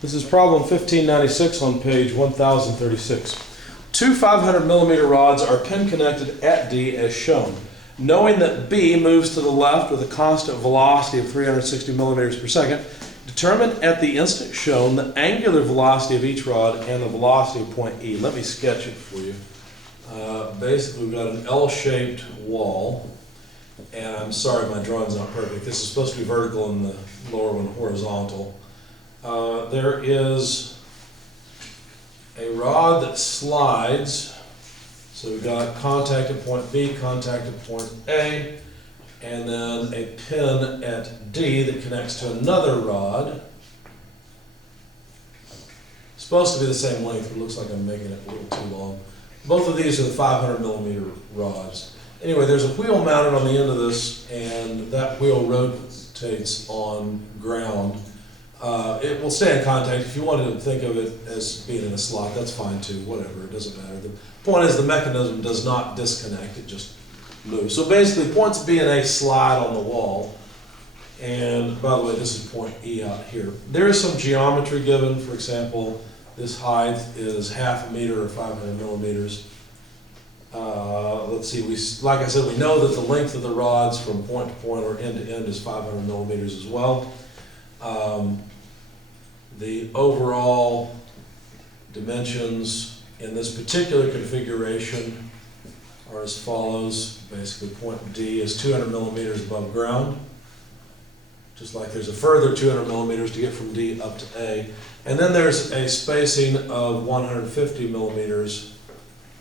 This is problem 1596 on page 1036. Two 500 millimeter rods are pin connected at D as shown. Knowing that B moves to the left with a constant velocity of 360 millimeters per second, determine at the instant shown the angular velocity of each rod and the velocity of point E. Let me sketch it for you. Basically, we've got an L-shaped wall, and I'm sorry my drawing's not perfect. This is supposed to be vertical and the lower one horizontal. There is a rod that slides, so we've got contact at point B, contact at point A, and then a pin at D that connects to another rod. It's supposed to be the same length, but it looks like I'm making it a little too long. Both of these are the 500 millimeter rods. Anyway, there's a wheel mounted on the end of this, and that wheel rotates on ground. It will stay in contact. If you wanted to think of it as being in a slot, that's fine too, whatever, it doesn't matter. The point is the mechanism does not disconnect, it just moves. So basically points B and A slide on the wall, and by the way, this is point E out here. There is some geometry given. For example, this height is half a meter or 500 millimeters. Let's see, like I said, we know that the length of the rods from point to point or end to end is 500 millimeters as well. The overall dimensions in this particular configuration are as follows. Basically, point D is 200 millimeters above ground, just like there's a further 200 millimeters to get from D up to A. And then there's a spacing of 150 millimeters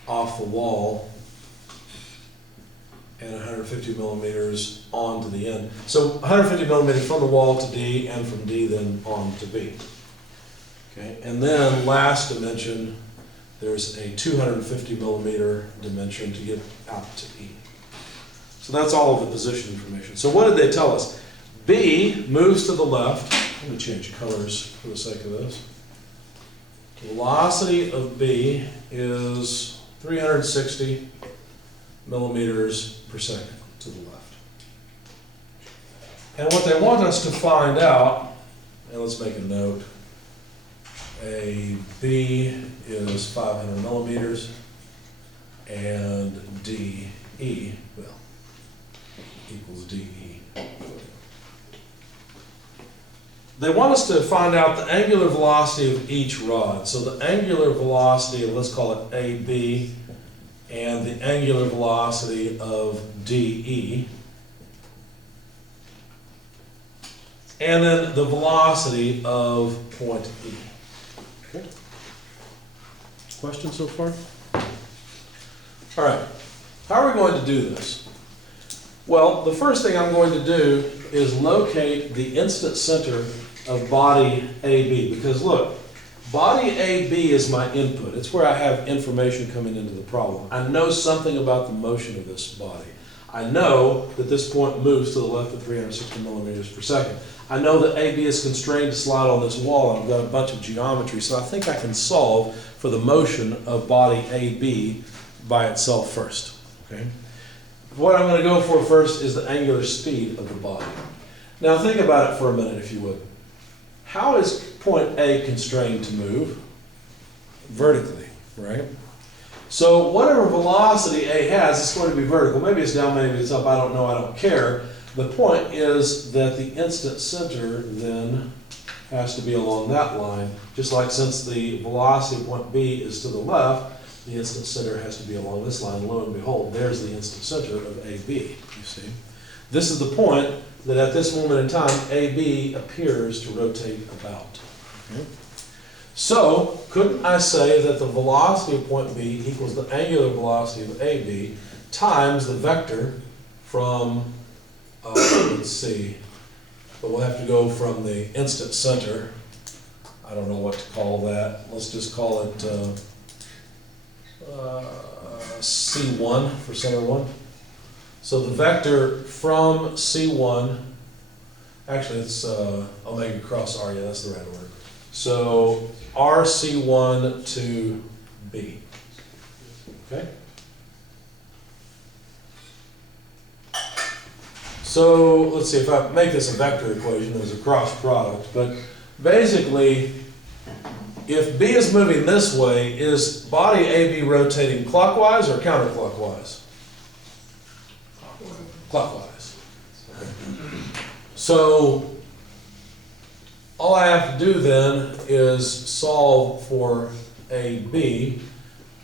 off the wall and 150 millimeters on to the end. So 150 millimeters from the wall to D, and from D then on to B. Okay, and then last dimension, there's a 250 millimeter dimension to get out to E. So that's all of the position information. So what did they tell us? B moves to the left. Let me change colors for the sake of this. Velocity of B is 360 millimeters per second to the left. And what they want us to find out, and let's make a note, B is 500 millimeters, and DE, well, equals DE. They want us to find out the angular velocity of each rod. So the angular velocity of, let's call it AB, and the angular velocity of DE, and then the velocity of point E. Okay. Questions so far? All right. How are we going to do this? Well, the first thing I'm going to do is locate the instant center of body AB, because look, body AB is my input. It's where I have information coming into the problem. I know something about the motion of this body. I know that this point moves to the left at 360 millimeters per second. I know that AB is constrained to slide on this wall, and I've got a bunch of geometry, so I think I can solve for the motion of body AB by itself first. Okay? What I'm going to go for first is the angular speed of the body. Now think about it for a minute, if you would. How is point A constrained to move? Vertically, right? So whatever velocity A has, it's going to be vertical. Maybe it's down, maybe it's up, I don't know, I don't care. The point is that the instant center then has to be along that line, just like since the velocity of point B is to the left, the instant center has to be along this line. Lo and behold, there's the instant center of AB, you see. This is the point that at this moment in time, AB appears to rotate about. Okay. So, couldn't I say that the velocity of point B equals the angular velocity of AB times the vector from, let's see, but we'll have to go from the instant center. I don't know what to call that. Let's just call it C1 for center 1. So the vector from C1, actually it's omega cross R, yeah, that's the right order. So RC1 to B, okay? So let's see, if I make this a vector equation, there's a cross product, but basically if B is moving this way, is body AB rotating clockwise or counterclockwise? Clockwise. So all I have to do then is solve for AB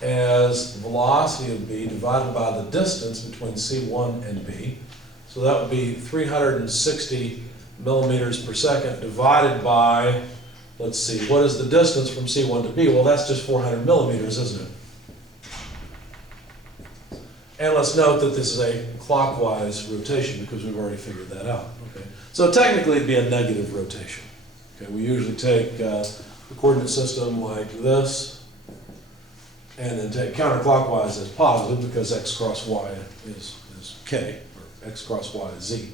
as velocity of B divided by the distance between C1 and B. So that would be 360 millimeters per second divided by, let's see, what is the distance from C1 to B? Well, that's just 400 millimeters, isn't it? And let's note that this is a clockwise rotation because we've already figured that out. Okay. So technically it'd be a negative rotation. Okay, we usually take the coordinate system like this and then take counterclockwise as positive because x cross y is k, or x cross y is z.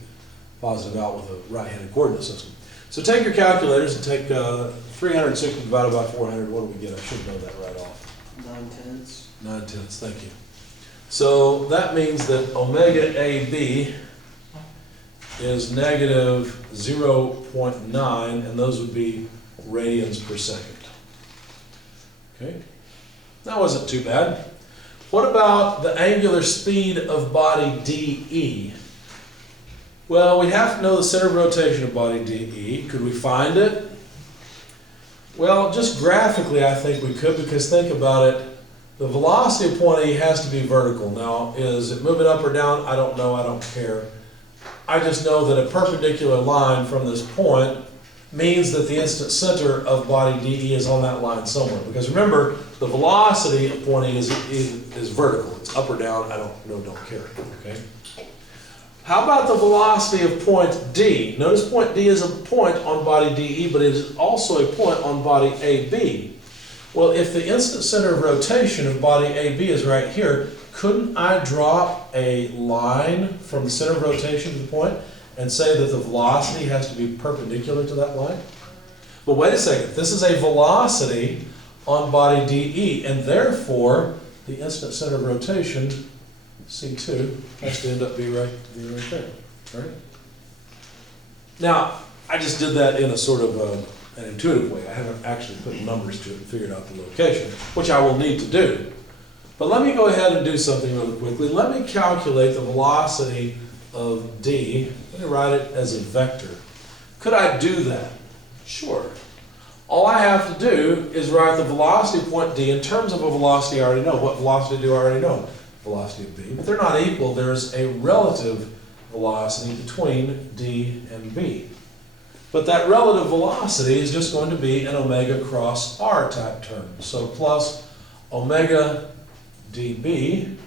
Positive out with a right-handed coordinate system. So take your calculators and take 360 divided by 400. What do we get? I should know that right off. 9/10. 9/10, thank you. So that means that omega AB is negative 0.9, and those would be radians per second. Okay, that wasn't too bad. What about the angular speed of body DE? Well, we have to know the center of rotation of body DE. Could we find it? Well, just graphically I think we could, because think about it. The velocity of point E has to be vertical. Now, is it moving up or down? I don't know, I don't care. I just know that a perpendicular line from this point means that the instant center of body DE is on that line somewhere. Because remember, the velocity of point E is vertical. It's up or down, I don't care, okay? How about the velocity of point D? Notice point D is a point on body DE, but it is also a point on body AB. Well, if the instant center of rotation of body AB is right here, couldn't I drop a line from the center of rotation to the point and say that the velocity has to be perpendicular to that line? But wait a second, this is a velocity on body DE, and therefore the instant center of rotation, C2, has to end up being right there, right? Now, I just did that in a sort of an intuitive way. I haven't actually put numbers to it and figured out the location, which I will need to do. But let me go ahead and do something really quickly. Let me calculate the velocity of D. Let me write it as a vector. Could I do that? Sure. All I have to do is write the velocity of point D in terms of a velocity I already know. What velocity do I already know? Velocity of B. But they're not equal. There's a relative velocity between D and B. But that relative velocity is just going to be an omega cross R type term. So plus omega dB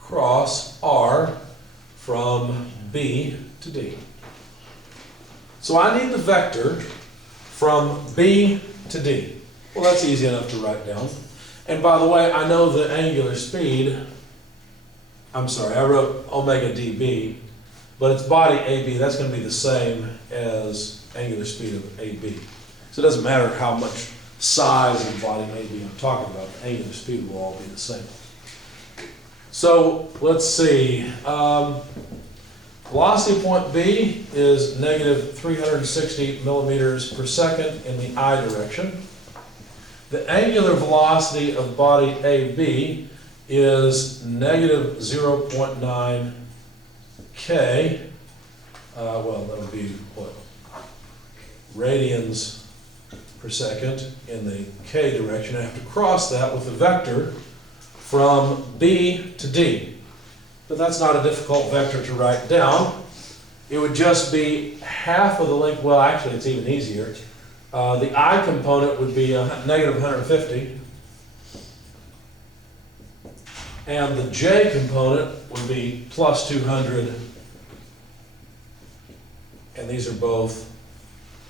cross R from B to D. So I need the vector from B to D. Well, that's easy enough to write down. And by the way, I know the angular speed, I wrote omega dB, but it's body AB. That's going to be the same as angular speed of AB. So it doesn't matter how much size of body AB I'm talking about, the angular speed will all be the same. So let's see. Velocity of point B is negative 360 millimeters per second in the I direction. The angular velocity of body AB is negative 0.9 k. Well, that would be what? Radians per second in the k direction. I have to cross that with a vector from B to D. But that's not a difficult vector to write down. It would just be half of the length. Well, actually, it's even easier. The I component would be negative 150. And the J component would be plus 200. And these are both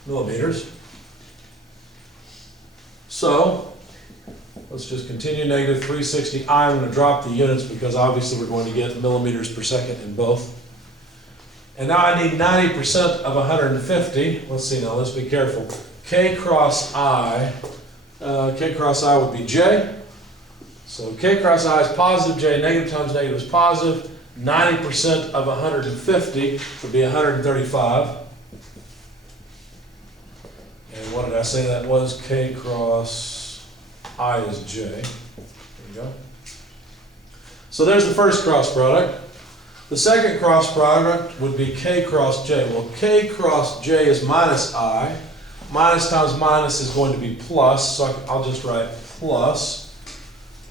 millimeters. So let's just continue negative 360. I'm going to drop the units because obviously we're going to get millimeters per second in both. And now I need 90% of 150. Let's see now, let's be careful. K cross I would be J. So K cross I is positive, J negative times negative is positive. 90% of 150 would be 135. And what did I say that was? K cross I is j. There you go. So there's the first cross product. The second cross product would be k cross j. Well, k cross j is minus I. Minus times minus is going to be plus, so I'll just write plus.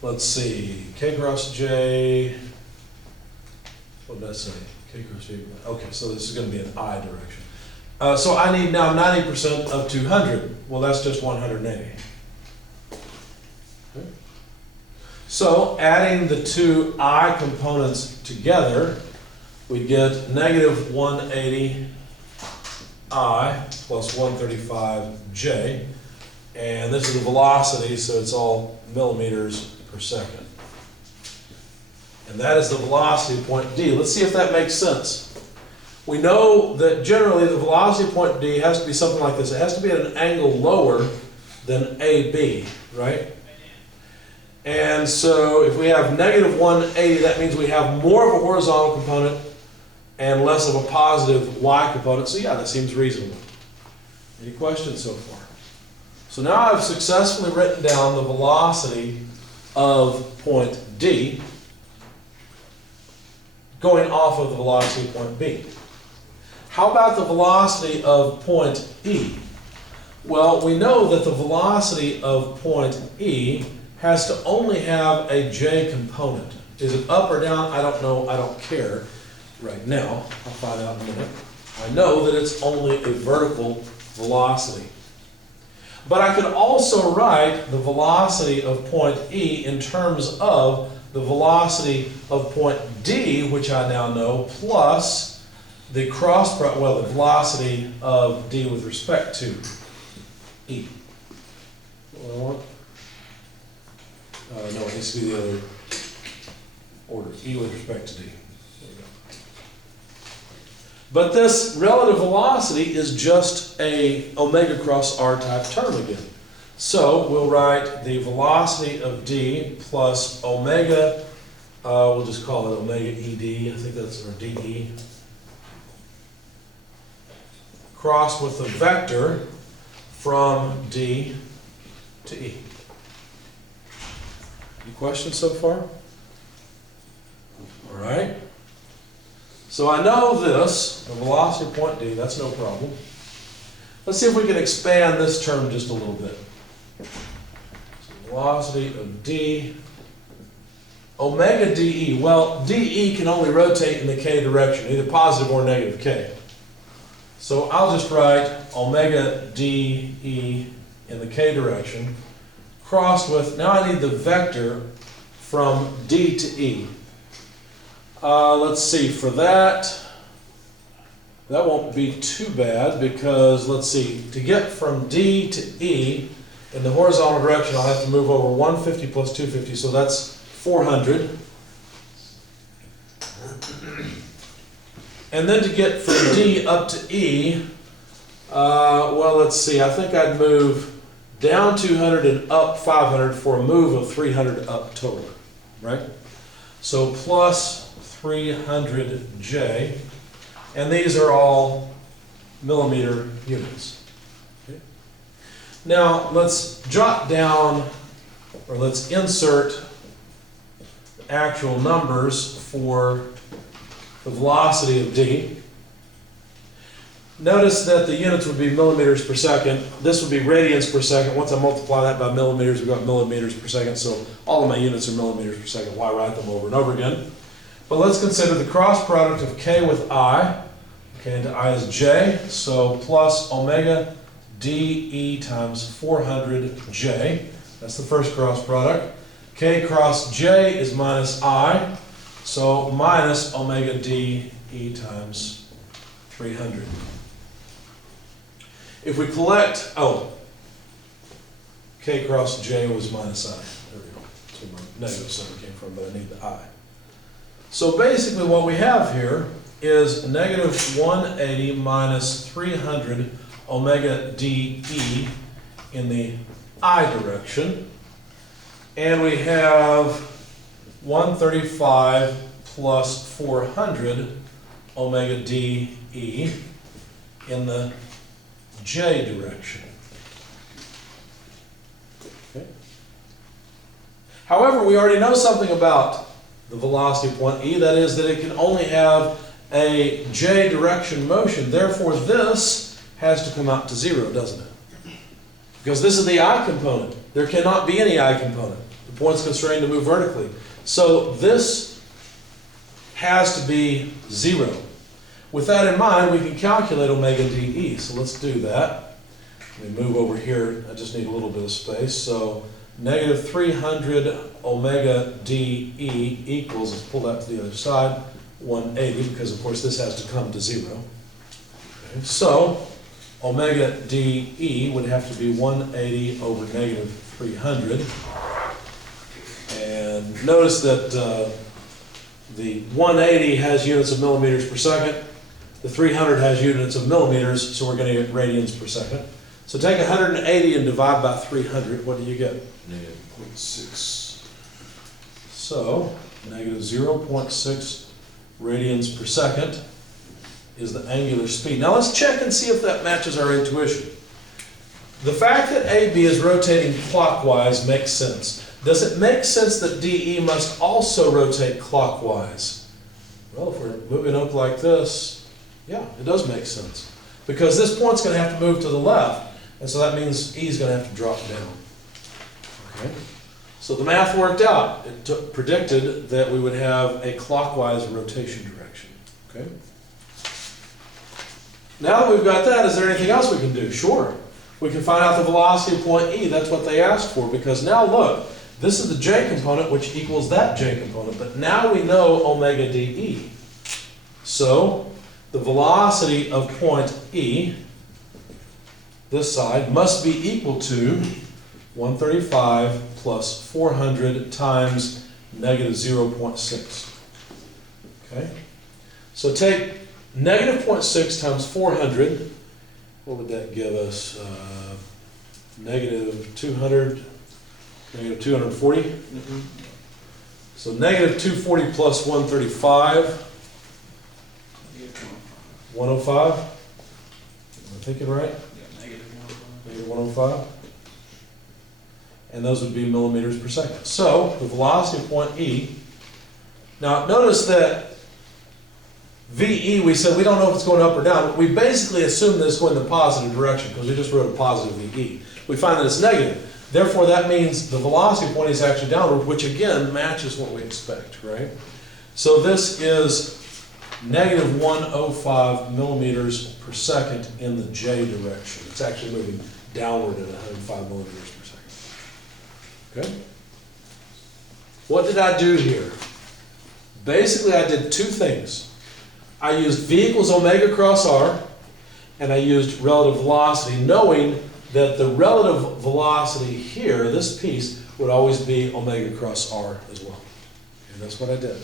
Let's see, k cross j, what did I say? K cross j, okay, so this is going to be an I direction. So I need now 90% of 200. Well, that's just 180. Okay. So adding the two I components together, we get negative 180 I plus 135 j. And this is the velocity, so it's all millimeters per second. And that is the velocity of point D. Let's see if that makes sense. We know that generally the velocity of point D has to be something like this. It has to be at an angle lower than AB, right? And so if we have negative 180, that means we have more of a horizontal component and less of a positive y component. So yeah, that seems reasonable. Any questions so far? So now I've successfully written down the velocity of point D going off of the velocity of point B. How about the velocity of point E? Well, we know that the velocity of point E has to only have a j component. Is it up or down? I don't know. I don't care right now. I'll find out in a minute. I know that it's only a vertical velocity. But I could also write the velocity of point E in terms of the velocity of point D, which I now know, plus the the velocity of D with respect to E. What do I want? No, it needs to be the other order. E with respect to D. There we go. But this relative velocity is just a omega cross R type term again. So we'll write the velocity of D plus omega, we'll just call it omega ED, I think that's, or DE, crossed with the vector from D to E. Any questions so far? All right. So I know this, the velocity of point D, that's no problem. Let's see if we can expand this term just a little bit. So velocity of D, omega dE. Well, dE can only rotate in the k direction, either positive or negative k. So I'll just write omega dE in the k direction, crossed with, now I need the vector from D to E. Let's see, for that won't be too bad because, let's see, to get from D to E in the horizontal direction, I'll have to move over 150 plus 250, so that's 400. And then to get from D up to E, well, let's see, I think I'd move down 200 and up 500 for a move of 300 up total, right? So plus 300J, and these are all millimeter units. Okay. Now let's jot down, or let's insert the actual numbers for the velocity of D. Notice that the units would be millimeters per second. This would be radians per second. Once I multiply that by millimeters, we've got millimeters per second. So all of my units are millimeters per second. Why write them over and over again? But let's consider the cross product of K with I. Okay, and I is J. So plus omega dE times 400J. That's the first cross product. K cross J is minus I. So minus omega dE times 300. If we collect, K cross J was minus I. There we go. That's where my negative sign came from, but I need the I. So basically what we have here is negative 180 minus 300 omega dE in the I direction. And we have 135 plus 400 omega dE in the J direction. Okay. However, we already know something about the velocity point E, that is that it can only have a j direction motion. Therefore, this has to come out to 0, doesn't it? Because this is the I component. There cannot be any I component. The point's constrained to move vertically. So this has to be 0. With that in mind, we can calculate omega dE. So let's do that. Let me move over here. I just need a little bit of space. So negative 300 omega dE equals, let's pull that to the other side, 180, because of course this has to come to 0. Okay. So omega dE would have to be 180 over negative 300. And notice that the 180 has units of millimeters per second. The 300 has units of millimeters, so we're going to get radians per second. So take 180 and divide by 300. What do you get? Negative 0.6. So negative 0.6 radians per second is the angular speed. Now let's check and see if that matches our intuition. The fact that AB is rotating clockwise makes sense. Does it make sense that DE must also rotate clockwise? Well, if we're moving up like this, yeah, it does make sense. Because this point's going to have to move to the left, and so that means E is going to have to drop down. Okay? So the math worked out. It predicted that we would have a clockwise rotation direction. Okay? Now that we've got that, is there anything else we can do? Sure. We can find out the velocity of point E. That's what they asked for, because now look, this is the J component, which equals that J component, but now we know omega dE. So the velocity of point E, this side, must be equal to 135 plus 400 times negative 0.6. Okay? So take negative 0.6 times 400. What would that give us? Negative 200, negative 240. Mm-hmm. So negative 240 plus 135. 105? Am I thinking right? Yeah, negative 105. Negative 105. And those would be millimeters per second. So the velocity of point E. Now notice that VE, we said we don't know if it's going up or down. We basically assume that it's going in the positive direction because we just wrote a positive VE. We find that it's negative. Therefore, that means the velocity point is actually downward, which again matches what we expect, right? So this is negative 105 millimeters per second in the J direction. It's actually moving downward at 105 millimeters per second. Okay? What did I do here? Basically, I did two things. I used V equals omega cross R, and I used relative velocity, knowing that the relative velocity here, this piece, would always be omega cross R as well. And that's what I did.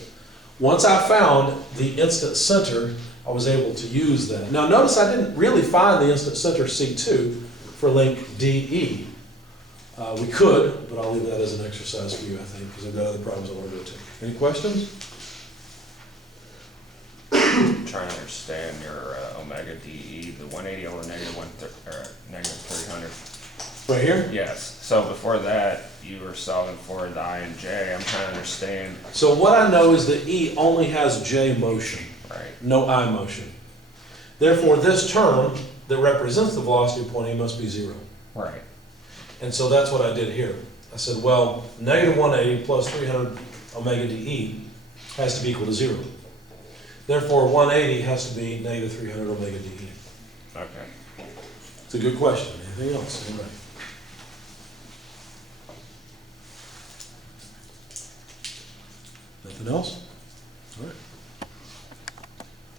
Once I found the instant center, I was able to use that. Now notice I didn't really find the instant center C2 for length DE. We could, but I'll leave that as an exercise for you, I think, because I've got other problems I want to go to. Any questions? I'm trying to understand your omega DE, the 180 over negative 300. Right here? Yes. So before that, you were solving for the I and J. I'm trying to understand. So what I know is that E only has J motion, Right. no I motion. Therefore, this term that represents the velocity of point E must be 0. Right. And so that's what I did here. I said, well, negative 180 plus 300 omega dE has to be equal to 0. Therefore, 180 has to be negative 300 omega dE. Okay. It's a good question. Anything else? Anybody? Nothing else? All right.